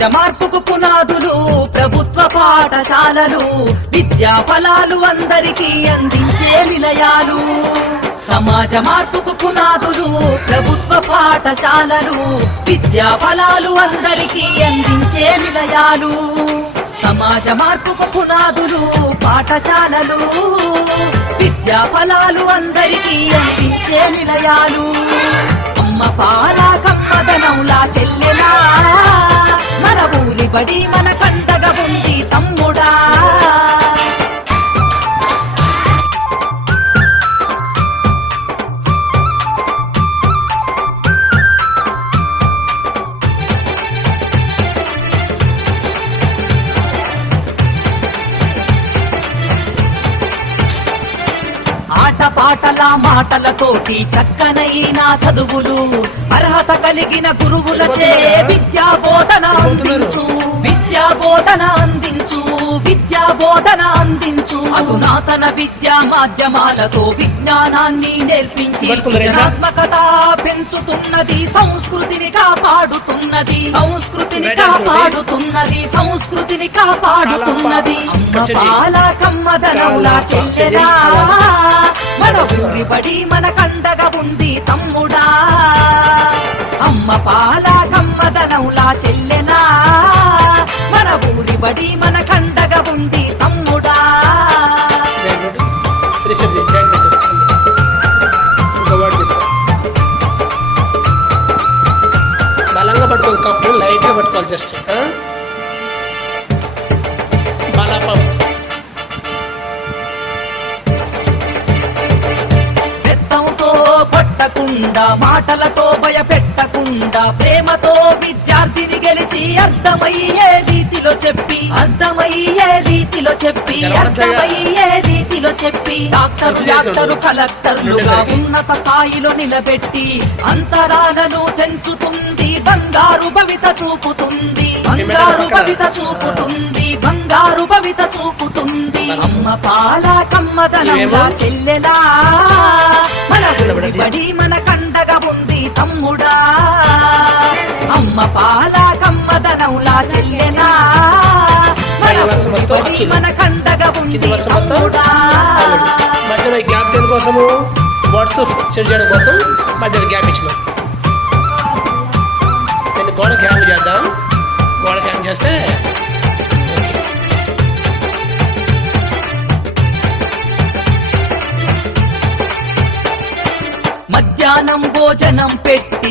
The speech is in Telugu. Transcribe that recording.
సమాజ మార్పుకు పునాదులు ప్రభుత్వ పాఠశాలలు, విద్యా ఫలాలు అందరికీ అందించే నిలయాలు. సమాజ మార్పుకు పునాదులు ప్రభుత్వ పాఠశాలలు, విద్యా ఫలాలు అందరికీ అందించే నిలయాలు. సమాజ మార్పుకు పునాదులు పాఠశాలలు, విద్యా ఫలాలు అందరికీ అందించే నిలయాలు. అమ్మ పాల కమ్మదనంలా చెల్లెలా, మన ఊరి బడి మన కండగా ఉంది తమ్ముడా. పాటల మాటలతోటి చక్కనైన చదువులు, అర్హత కలిగిన గురువులచే విద్యా బోధన అందించు, విద్యా బోధన అందించు, విద్యా బోధన అందించు. అధునాతన విద్యా మాధ్యమాలతో విజ్ఞానాన్ని నేర్పించి సృజనాత్మకత పెంచుతున్నది, సంస్కృతిని కాపాడుతున్నది, సంస్కృతిని కాపాడుతున్నది, సంస్కృతిని కాపాడుతున్నది. అమ్మ పాల కమ్మదనంలా చెల్లెలా, మన ఊరి బడి మన కండగా ఉంది తమ్ముడా. అమ్మ పాల కమ్మదనంలా చెల్లెలా, మన ఊరి బడి మన కండగా ఉంది తమ్ముడా. బలంగా పట్టుకోవాలి, కప్పు లైట్ గా పట్టుకోవాలి. జస్ట్ బలపం కొట్టకుండా, మాటలతో భయపెట్టకుండా, ప్రేమతో విద్యార్థిని గెలిచి అర్థమయ్యే రీతిలో చెప్పి, అర్థమయ్యే రీతిలో చెప్పి, అర్థమయ్యే రీతిలో చెప్పి, డాక్టరు కలెక్టర్లుగా ఉన్నత స్థాయిలో నిలబెట్టి అంతరాలను తెంచుతుంది, బంగారు భవిత చూపుతుంది, బంగారు భవిత చూపుతుంది, బంగారు భవిత చూపుతుంది. అమ్మ పాల కమ్మదనంలా చెల్లెలా, మన ఊరి బడి మన కండగా ఉంది తమ్ముడా. అమ్మ పాల కమ్మదనంలా చెల్లెలా, మన ఊరి బడి మన కండగా ఉంది తమ్ముడా. మధ్యలో గ్యాప్ దేని కోసము? వర్డ్స్ సెట్ చేయడం కోసం మధ్యలో గ్యాప్ ఇచ్చినాం. దీన్ని గోడకి హ్యాంగ్ చేద్దాం. గోడకి హ్యాంగ్ చేస్తే మధ్యాహ్నం భోజనం పెట్టి